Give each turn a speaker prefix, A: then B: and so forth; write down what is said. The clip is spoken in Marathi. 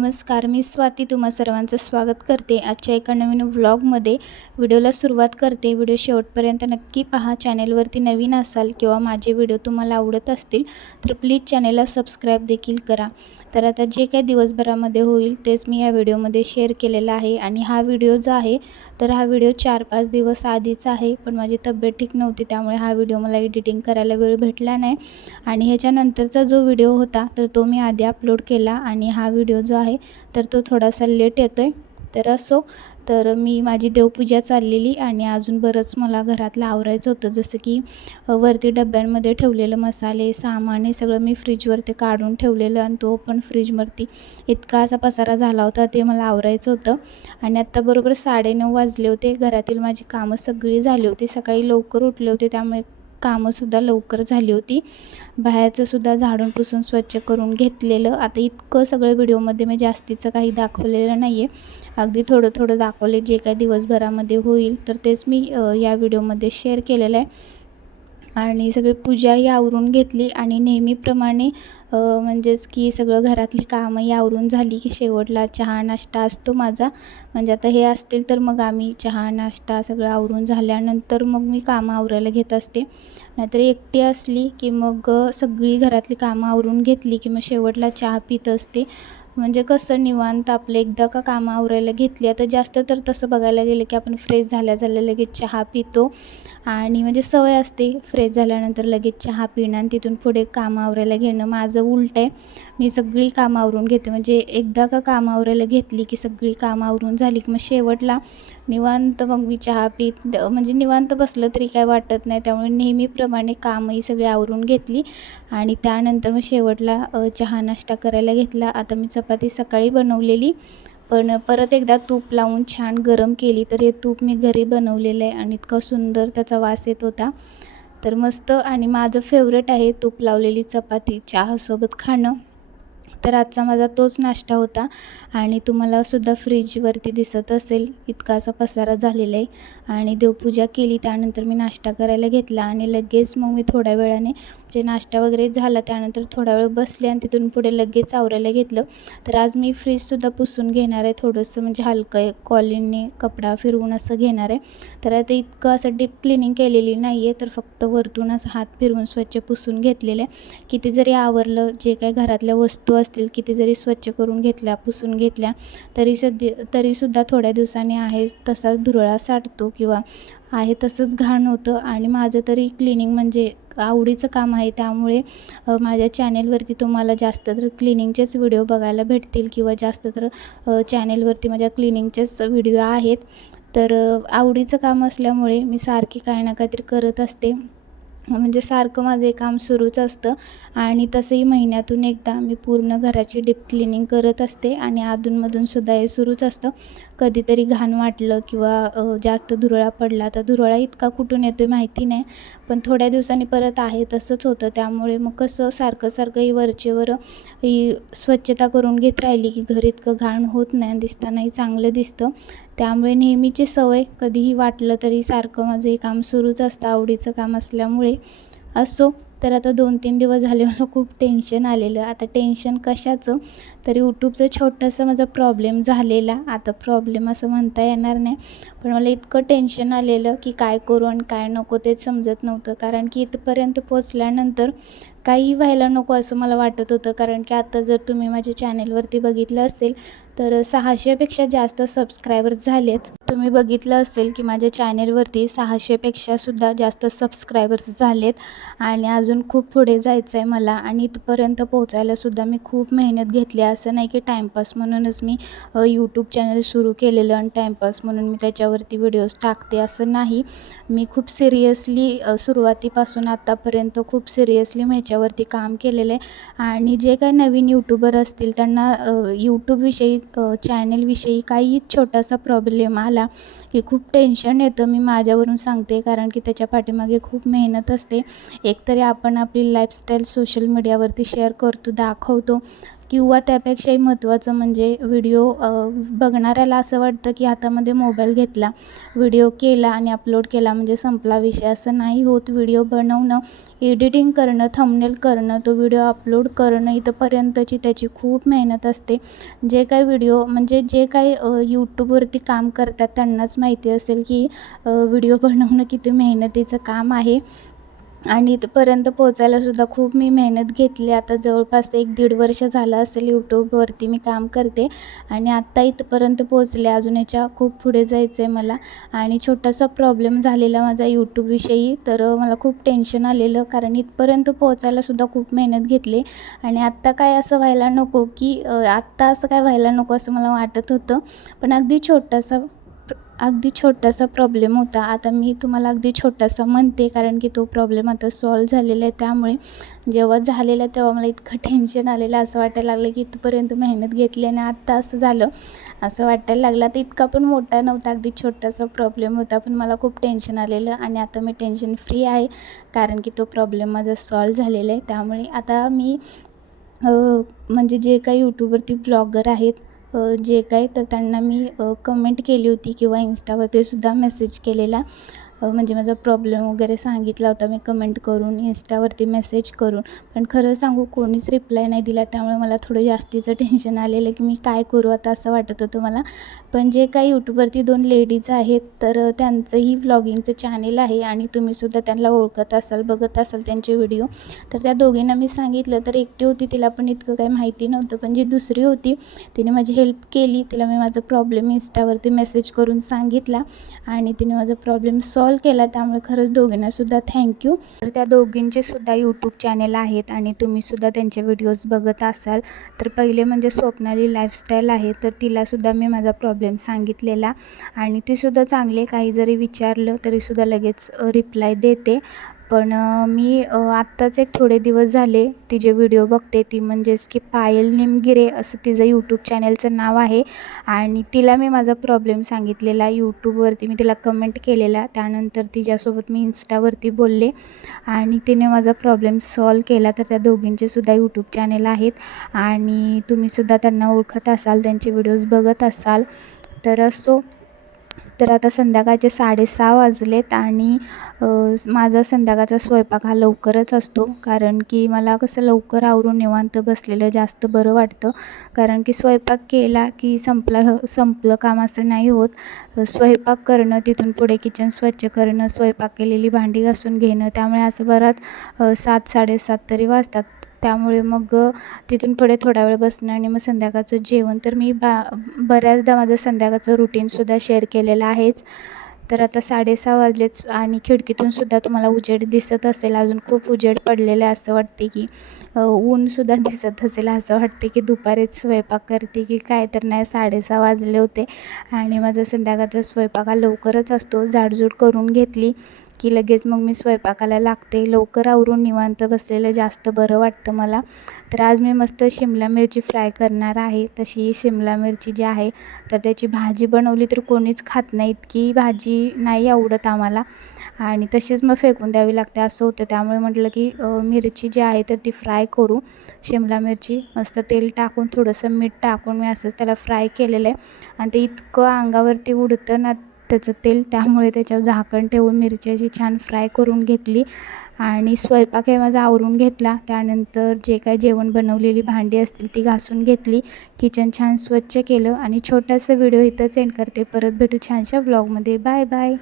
A: नमस्कार मी स्वाती तुम्हा सर्वांचं स्वागत करते. आजच्या एका नवीन व्लॉगमध्ये व्हिडिओला सुरुवात करते. व्हिडिओ शेवटपर्यंत नक्की पहा. चॅनेलवरती नवीन असाल किंवा माझे व्हिडिओ तुम्हाला आवडत असतील तर प्लीज चॅनेलला सबस्क्राईब देखील करा. तर आता जे काही दिवसभरामध्ये होईल तेच मी या व्हिडिओमध्ये शेअर केलेलं आहे. आणि हा व्हिडिओ जो आहे तर हा व्हिडिओ चार पाच दिवस आधीचा आहे पण माझी तब्येत ठीक नव्हती त्यामुळे हा व्हिडिओ मला एडिटिंग करायला वेळ भेटला नाही. आणि ह्याच्यानंतरचा जो व्हिडिओ होता तर तो मी आधी अपलोड केला. आणि हा व्हिडिओ जो आहे तर तो थोडासा लेट येतो आहे तर असो तर मी माझी देवपूजा चाललेली आणि अजून बरंच मला घरातलं आवरायचं होतं. जसं की वरती डब्यांमध्ये ठेवलेलं मसाले सामान हे सगळं मी फ्रीजवरती काढून ठेवलेलं आणि तो पण फ्रीजवरती इतका असा पसारा झाला होता ते मला आवरायचं होतं. आणि आत्ता बरोबर साडेनऊ वाजले होते. घरातील माझी कामं सगळी झाली होती. सकाळी लवकर उठले होते. त्यामुळे कामंसुद्धा लवकर झाली होती. बाहेरचंसुद्धा झाडून पुसून स्वच्छ करून घेतलेलं. आता इतकं सगळं व्हिडिओमध्ये मी जास्तीचं काही दाखवलेलं नाही आहे अगदी थोडं थोडं दाखवले. जे काही दिवसभरामध्ये होईल तर तेच मी या व्हिडिओमध्ये शेअर केलेलं आहे. आणि सगळी पूजाही आवरून घेतली आणि नेहमीप्रमाणे म्हणजेच की सगळं घरातली कामंही आवरून झाली की शेवटला चहा नाश्ता असतो माझा. म्हणजे आता हे असतील तर मग आम्ही चहा नाश्ता सगळं आवरून झाल्यानंतर मग मी कामं आवरायला घेत असते. नाहीतर एकटी असली की मग सगळी घरातली कामं आवरून घेतली की मग शेवटला चहा पित असते. म्हणजे कसं निवांत आपलं एकदा का कामं आवरायला घेतली आता जास्त तर तसं बघायला गेलं की आपण फ्रेश झाल्या झाल्या लगेच चहा पितो. आणि म्हणजे सवय असते फ्रेश झाल्यानंतर लगेच चहा पिणं आणि तिथून पुढे कामं आवरायला घेणं. माझं उलट आहे मी सगळी कामं आवरून घेते. म्हणजे एकदा का कामं आवरायला घेतली की सगळी कामं आवरून झाली की मग शेवटला निवांत मग मी चहा पीत म्हणजे निवांत बसलं तरी काय वाटत नाही. त्यामुळे नेहमीप्रमाणे कामंही सगळी आवरून घेतली आणि त्यानंतर मग शेवटला चहा नाश्ता करायला घेतला. आता मी चपाती चपाती सकाळी बनवलेली. पण परत एकदा तूप लावून छान गरम केली तर हे तूप मी घरी बनवलेलं आहे आणि इतका सुंदर त्याचा वास येत होता. तर मस्त आणि माझं फेवरेट आहे तूप लावलेली चपाती चहासोबत खाणं. तर आजचा माझा तोच नाश्ता होता आणि तुम्हाला सुद्धा फ्रीजवरती दिसत असेल इतका असा पसारा झालेला आहे. आणि देवपूजा केली त्यानंतर मी नाश्ता करायला घेतला आणि लगेच मग मी थोड्या वेळाने जे नाश्ता वगैरे झाला त्यानंतर थोडा वेळ बसले आणि तिथून पुढे लगेच आवरायला घेतलं. तर आज मी फ्रीजसुद्धा पुसून घेणार आहे थोडंसं म्हणजे हलकं आहे. कॉलिनने कपडा फिरवून असं घेणार आहे. तर आता इतकं असं डीप क्लिनिंग केलेली नाही आहे तर फक्त वरतून असं हात फिरवून स्वच्छ पुसून घेतलेलं आहे. किती जरी आवरलं जे काही घरातल्या वस्तू असतात असतील किती जरी स्वच्छ करून घेतल्या पुसून घेतल्या तरी सध्या तरीसुद्धा थोड्या दिवसांनी आहे तसाच धुरळा साठतो किंवा आहे तसंच घाण होतं. आणि माझं तरी क्लिनिंग म्हणजे आवडीचं काम आहे. त्यामुळे माझ्या चॅनेलवरती तुम्हाला जास्त तर क्लिनिंगचेच व्हिडिओ बघायला भेटतील किंवा जास्त तर चॅनेलवरती माझ्या क्लिनिंगचेच व्हिडिओ आहेत. तर आवडीचं काम असल्यामुळे मी सारखी काही ना काहीतरी करत असते. म्हणजे सारखं माझं हे काम सुरूच असतं. आणि तसंही महिन्यातून एकदा मी पूर्ण घराची डीप क्लिनिंग करत असते आणि अधूनमधूनसुद्धा हे सुरूच असतं. कधीतरी घाण वाटलं किंवा जास्त धुरळा पडला तर धुरळा इतका कुठून येतो आहे माहिती नाही. पण थोड्या दिवसांनी परत आहे तसंच होतं. त्यामुळे मग कसं सारखं सारखं ही वरचेवर ही स्वच्छता करून घेत राहिली की घर इतकं घाण होत नाही दिसतानाही चांगलं दिसतं. त्यामुळे नेहमीची सवय कधीही वाटलं तरी सारखं माझं हे काम सुरूच असतं आवडीचं काम असल्यामुळे असो. तर आता दोन तीन दिवस झाले मला खूप टेन्शन आलेलं. आता टेन्शन कशाचं? तर यूट्यूबचं छोटंसं माझा प्रॉब्लेम झालेला. आता प्रॉब्लेम असं म्हणता येणार नाही. पण मला इतकं टेन्शन आलेलं की काय करू आणि काय नको तेच समजत नव्हतं. कारण की इथपर्यंत पोचल्यानंतर काही व्हायला नको असं मला वाटत होतं. कारण की आता जर तुम्ही माझ्या चॅनेलवरती बघितलं असेल तर सहाशेपेक्षा जास्त सबस्क्रायबर्स झालेत. तुम्ही बघितलं असेल की माझ्या चॅनेलवरती सहाशेपेक्षासुद्धा जास्त सबस्क्रायबर्स झालेत. आणि अजून खूप पुढे जायचं आहे मला आणि इथपर्यंत पोहोचायलासुद्धा मी खूप मेहनत घेतली. असं नाही की टाईमपास म्हणूनच मी यूट्यूब चॅनल सुरू केलेलं आणि टाईमपास म्हणून मी त्याच्यावरती व्हिडिओज टाकते असं नाही. मी खूप सिरियसली सुरुवातीपासून आत्तापर्यंत खूप सिरियसली मी ह्याच्यावरती काम केलेलं आहे. आणि जे काही नवीन यूट्यूबर असतील त्यांना यूट्यूबविषयी चॅनलविषयी काही छोटासा प्रॉब्लेम आला की खूप टेन्शन येतं. मी माझ्यावरून सांगते कारण की त्याच्या पाठीमागे खूप मेहनत असते. एकतरी आपण आपली लाईफस्टाईल सोशल मीडियावरती शेअर करतो दाखवतो. किंवा त्यापेक्षाही महत्त्वाचं म्हणजे व्हिडिओ बघणाऱ्याला असं वाटतं की हातामध्ये मोबाईल घेतला व्हिडिओ केला आणि अपलोड केला म्हणजे संपला विषय. असं नाही होत. व्हिडिओ बनवणं एडिटिंग करणं थंबनेल करणं तो व्हिडिओ अपलोड करणं इथंपर्यंतची त्याची खूप मेहनत असते. जे काही व्हिडिओ म्हणजे जे काही यूट्यूबवरती काम करतात त्यांनाच माहिती असेल की व्हिडिओ बनवणं किती मेहनतीचं काम आहे. आणि इथपर्यंत पोचायलासुद्धा खूप मी मेहनत घेतली. आता जवळपास एक दीड वर्ष झालं असेल यूट्यूबवरती मी काम करते आणि आत्ता इथपर्यंत पोचले अजून याच्या खूप पुढे जायचं आहे मला. आणि छोटासा प्रॉब्लेम झालेला माझा यूट्यूबविषयी तर मला खूप टेन्शन आलेलं कारण इथपर्यंत पोचायलासुद्धा खूप मेहनत घेतली. आणि आत्ता काय असं व्हायला नको की आत्ता असं काय व्हायला नको असं मला वाटत होतं. पण अगदी छोटासा अगदी छोटासा प्रॉब्लेम होता. आता मी तुम्हाला अगदी छोटासा म्हणते कारण की तो प्रॉब्लेम आता सॉल्व झालेला आहे. त्यामुळे जेव्हा झालेला तेव्हा मला इतकं टेन्शन आलेलं असं वाटायला लागलं की इथपर्यंत मेहनत घेतली आणि आत्ता असं झालं. असं वाटायला लागलं. आता इतका पण मोठा नव्हता अगदी छोटासा प्रॉब्लेम होता. पण मला खूप टेन्शन आलेलं आणि आता मी टेन्शन फ्री आहे कारण की तो प्रॉब्लेम माझा सॉल्व झालेला आहे. त्यामुळे आता मी म्हणजे जे काही यूट्यूबवरती ब्लॉगर आहेत जे काही तर त्यांना मी कमेंट केली होती किंवा इन्स्टावरती सुद्धा मेसेज केलेला. म्हणजे माझा प्रॉब्लेम वगैरे सांगितला होता. मी कमेंट करून इन्स्टावरती मेसेज करून. पण खरं सांगू कोणीच रिप्लाय नाही दिला. त्यामुळे मला थोडं जास्तीचं टेन्शन आलेलं की मी काय करू आता असं वाटत होतं मला पण जे काही यूट्यूबवरती दोन लेडीज आहेत तर त्यांचंही व्लॉगिंगचं चॅनेल आहे आणि तुम्हीसुद्धा त्यांना ओळखत असाल बघत असाल त्यांचे व्हिडिओ तर त्या दोघींना मी सांगितलं तर एकटी होती तिला पण इतकं काही माहिती नव्हतं. पण जी दुसरी होती तिने माझी हेल्प केली. तिला मी माझा प्रॉब्लेम इन्स्टावरती मेसेज करून सांगितला आणि तिने माझा प्रॉब्लेम सॉल्व कॉल केला त्यामुळे खरंच दोघींनासुद्धा थँक्यू तर त्या दोघींचे सुद्धा यूट्यूब चॅनेल आहेत आणि तुम्हीसुद्धा त्यांचे व्हिडिओज बघत असाल. तर पहिले म्हणजे स्वप्नाली लाईफस्टाईल आहे तर तिलासुद्धा मी माझा प्रॉब्लेम सांगितलेला आणि तीसुद्धा चांगले काही जरी विचारलं तरीसुद्धा लगेच रिप्लाय देते. पण मी आत्ताच एक थोडे दिवस झाले तिचे व्हिडिओ बघते ती म्हणजेच की पायल निमगिरे असं तिचं यूट्यूब चॅनलचं नाव आहे. आणि तिला मी माझा प्रॉब्लेम सांगितलेला यूट्यूबवरती मी तिला कमेंट केलेला. त्यानंतर तिच्यासोबत मी इन्स्टावरती बोलले आणि तिने माझा प्रॉब्लेम सॉल्व केला. तर त्या दोघींचे सुद्धा यूट्यूब चॅनेल आहेत. आणि तुम्हीसुद्धा त्यांना ओळखत असाल त्यांचे व्हिडिओज बघत असाल. तर असो तर आता संध्याकाळचे साडेसहा वाजलेत आणि माझा संध्याकाळचा स्वयंपाक हा लवकरच असतो. कारण की मला कसं लवकर आवरून निवांत बसलेलं जास्त बरं वाटतं. कारण की स्वयंपाक केला की संपला संपलं काम असं नाही होत. स्वयंपाक करणं तिथून पुढे किचन स्वच्छ करणं स्वयंपाक केलेली भांडी घासून घेणं त्यामुळे असं बराच सात साडेसात तरी वाजतात. त्यामुळे मग तिथून पुढे थोडा वेळ बसणं आणि मग संध्याकाळचं जेवण. तर मी बा बऱ्याचदा माझं संध्याकाळचं रुटीनसुद्धा शेअर केलेलं आहेच. तर आता साडेसहा वाजलेच आणि खिडकीतूनसुद्धा तुम्हाला उजेड दिसत असेल. अजून खूप उजेड पडलेलं आहे असं वाटते की ऊनसुद्धा दिसत असेल असं वाटते की दुपारीच स्वयंपाक करते की काय तर नाही साडेसहा वाजले होते. आणि माझा संध्याकाळचा स्वयंपाक हा लवकरच असतो. झाडझूड करून घेतली. की लगेच मग मी स्वयंपाकाला लागते. लवकर आवरून निवांत बसलेलं जास्त बरं वाटतं मला. तर आज मी मस्त शिमला मिरची फ्राय करणार आहे. तशी शिमला मिरची जी आहे तर त्याची भाजी बनवली तर कोणीच खात नाही. इतकी भाजी नाही आवडत आम्हाला. आणि तशीच मग फेकून द्यावी लागते. असं होतं. त्यामुळे म्हटलं की मिरची जी आहे तर ती फ्राय करू. शिमला मिरची मस्त तेल टाकून थोडंसं मीठ टाकून मी असंच त्याला फ्राय केलेलं आहे. आणि ते इतकं अंगावरती उडतं ना त्याचं तेल त्यामुळे त्याच्यावर झाकण ठेवून मिरची छान फ्राय करून घेतली. आणि स्वयंपाक हे माझा आवरून घेतला. त्यानंतर जे काय जेवण बनवलेली भांडी असतील ती घासून घेतली. किचन छान स्वच्छ केलं. आणि छोटासा व्हिडिओ इथंच एंड करते. परत भेटू छानशा व्लॉगमध्ये बाय बाय.